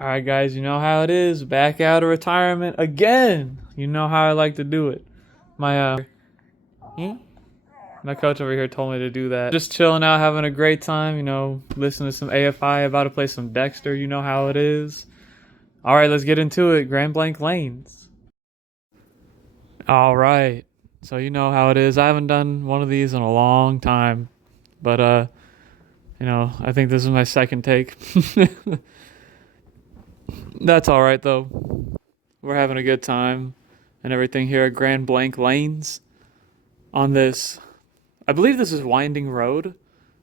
All right, guys, you know how it is. Back out of retirement again. You know how I like to do it. My hmm? My coach over here told me to do that. Just chilling out, having a great time. Listening to some AFI. About to play some Dexter. You know how it is. All right, let's get into it. Grand Blank Lanes. All right. So you know how it is. I haven't done one of these in a long time, but I think this is my second take. That's all right though. We're having a good time and everything here at Grand Blank Lanes on this. I believe this is Winding Road.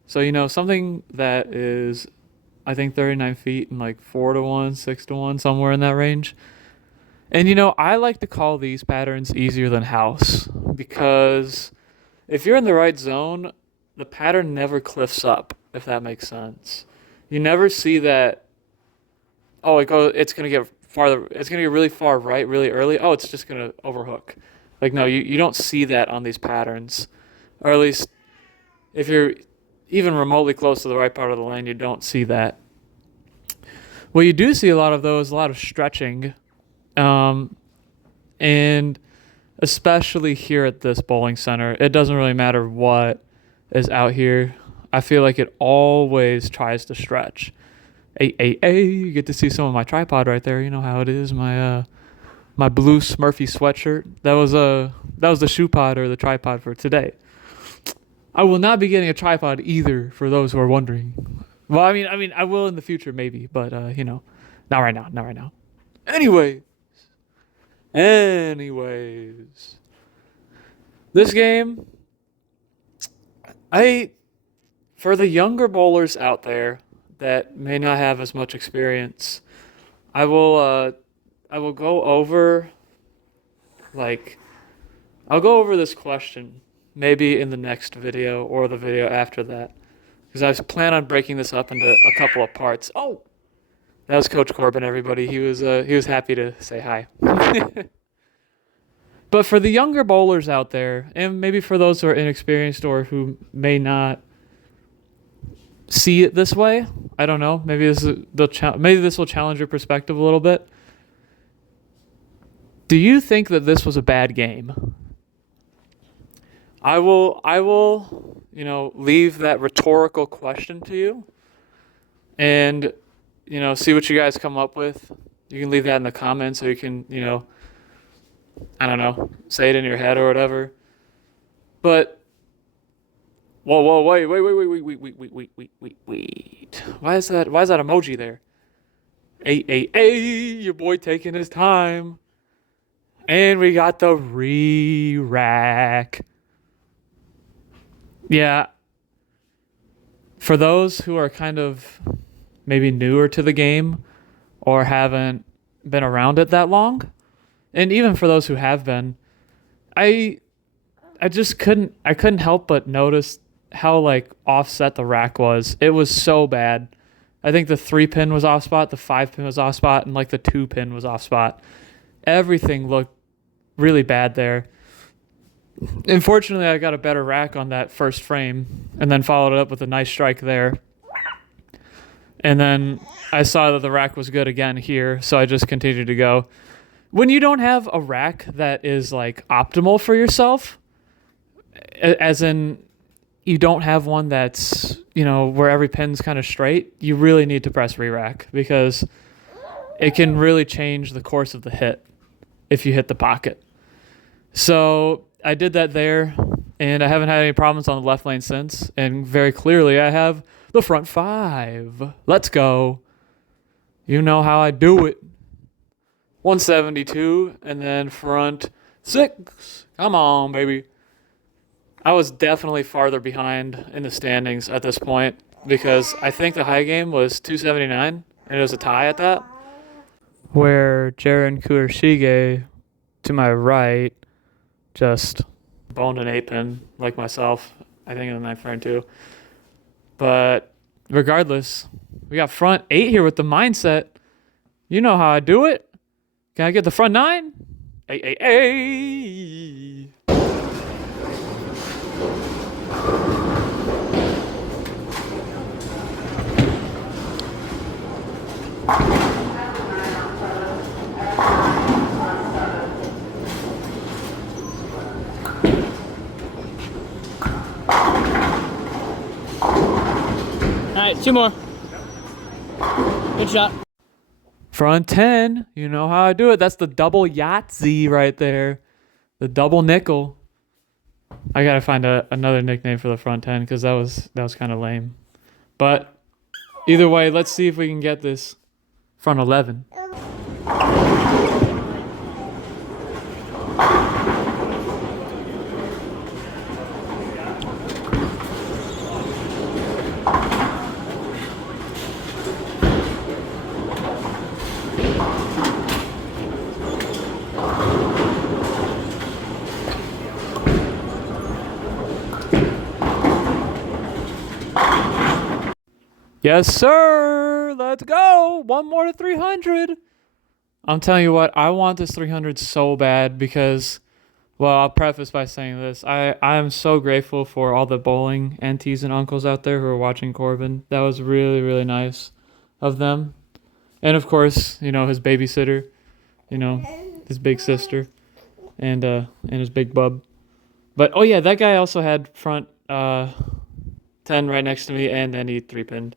So, something that is, I think, 39 feet and like 4 to 1, 6 to 1, somewhere in that range. And, I like to call these patterns easier than house because if you're in the right zone, the pattern never cliffs up, if that makes sense. You never see that, oh, it's going to get farther, it's going to get really far right really early. Oh, it's just going to overhook. Like, no, you don't see that on these patterns. Or at least if you're even remotely close to the right part of the lane, you don't see that. What you do see a lot of, though, is a lot of stretching. And especially here at this bowling center, it doesn't really matter what is out here. I feel like it always tries to stretch. Hey, you get to see some of my tripod right there. You know how it is. My blue Smurfy sweatshirt. That was the shoe pod or the tripod for today. I will not be getting a tripod either, for those who are wondering. Well, I mean, I will in the future maybe, but not right now. Anyways, this game, for the younger bowlers out there that may not have as much experience, I will go over I'll go over this question maybe in the next video or the video after that, because I plan on breaking this up into a couple of parts. Oh, that was Coach Corbin, everybody. He was happy to say hi. But for the younger bowlers out there, and maybe for those who are inexperienced or who may not see it this way, I don't know. Maybe this will challenge your perspective a little bit. Do you think that this was a bad game? I will, leave that rhetorical question to you and, see what you guys come up with. You can leave that in the comments, or you can, I don't know, say it in your head or whatever. But, whoa, wait. Why is that emoji there? Hey, your boy taking his time. And we got the re-rack. Yeah. For those who are kind of maybe newer to the game or haven't been around it that long, and even for those who have been, I just couldn't help but notice how offset the rack was. It was so bad. I think the 3 pin was off spot, the 5 pin was off spot, and the 2 pin was off spot. Everything looked really bad there. Unfortunately, I got a better rack on that first frame and then followed it up with a nice strike there. And then I saw that the rack was good again here, so I just continued to go. When you don't have a rack that is optimal for yourself, as in you don't have one that's, where every pin's kind of straight, you really need to press re-rack because it can really change the course of the hit if you hit the pocket. So I did that there, and I haven't had any problems on the left lane since. And very clearly, I have the front 5. Let's go. You know how I do it. 172, and then front 6. Come on, baby. I was definitely farther behind in the standings at this point because I think the high game was 279, and it was a tie at that. Where Jaren Kurashige, to my right, just boned an 8 pin like myself, I think in the 9th frame too. But regardless, we got front 8 here with the mindset. You know how I do it. Can I get the front 9? Hey. Two more. Good shot. Front 10. You know how I do it. That's the double Yahtzee right there. The double nickel. I gotta find another nickname for the front 10 because that was kind of lame. But either way, let's see if we can get this front 11. Yes, sir. Let's go. One more to 300. I'm telling you what, I want this 300 so bad because, well, I'll preface by saying this. I'm so grateful for all the bowling aunties and uncles out there who are watching Corbin. That was really, really nice of them. And of course, his babysitter, his big sister and his big bub. But oh yeah, that guy also had front 10 right next to me, and then he 3-pinned.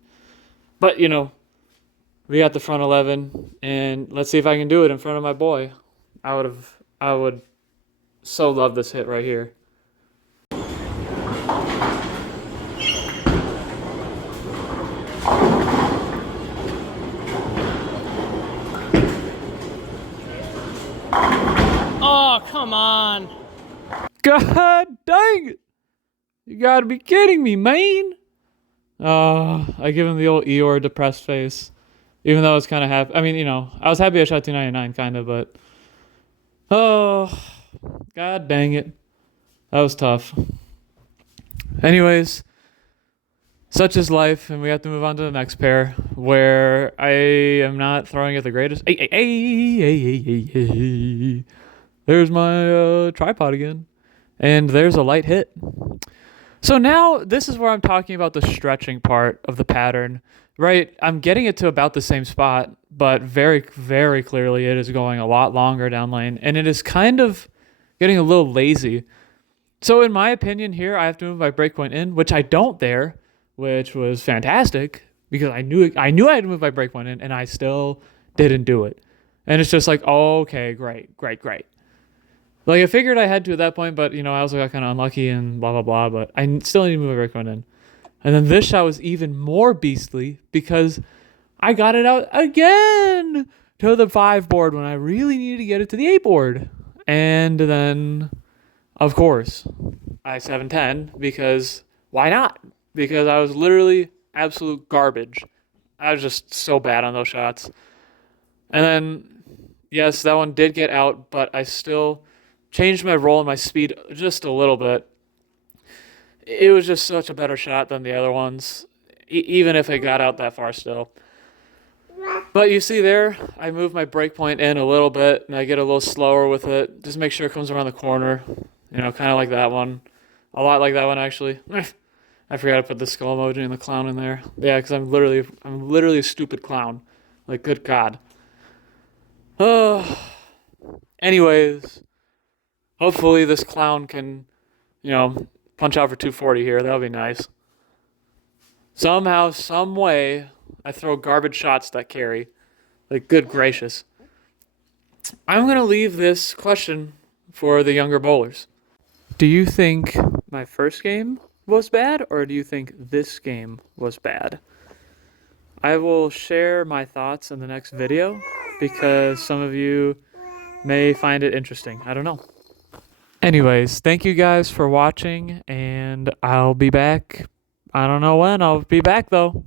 But we got the front 11, and let's see if I can do it in front of my boy. I would so love this hit right here. Oh, come on. God dang it. You gotta be kidding me, man. I give him the old Eeyore depressed face. Even though I was kind of happy. I mean, I was happy I shot 299 kind of, but... Oh, God dang it. That was tough. Anyways, such is life, and we have to move on to the next pair, where I am not throwing it the greatest. Hey. There's my tripod again. And there's a light hit. So now this is where I'm talking about the stretching part of the pattern, right? I'm getting it to about the same spot, but very, very clearly it is going a lot longer down lane, and it is kind of getting a little lazy. So in my opinion here, I have to move my breakpoint in, which I don't there, which was fantastic because I knew I had to move my breakpoint in, and I still didn't do it. And it's just like, oh, okay, great. Like, I figured I had to at that point, but, I also got kind of unlucky and blah, blah, blah, but I still need to move my breakpoint in. And then this shot was even more beastly because I got it out again to the 5 board when I really needed to get it to the 8 board. And then, of course, I 7-10 because why not? Because I was literally absolute garbage. I was just so bad on those shots. And then, yes, that one did get out, but I still changed my roll and my speed just a little bit. It was just such a better shot than the other ones, even if it got out that far still. But you see there, I move my breakpoint in a little bit, and I get a little slower with it. Just make sure it comes around the corner, kind of like that one. A lot like that one, actually. I forgot to put the skull emoji and the clown in there. Yeah, because I'm literally a stupid clown. Like, good God. Anyways, hopefully this clown can, punch out for 240 here. That'll be nice. Somehow, some way, I throw garbage shots that carry. Like, good gracious. I'm going to leave this question for the younger bowlers. Do you think my first game was bad, or do you think this game was bad? I will share my thoughts in the next video because some of you may find it interesting. I don't know. Anyways, thank you guys for watching, and I'll be back. I don't know when. I'll be back, though.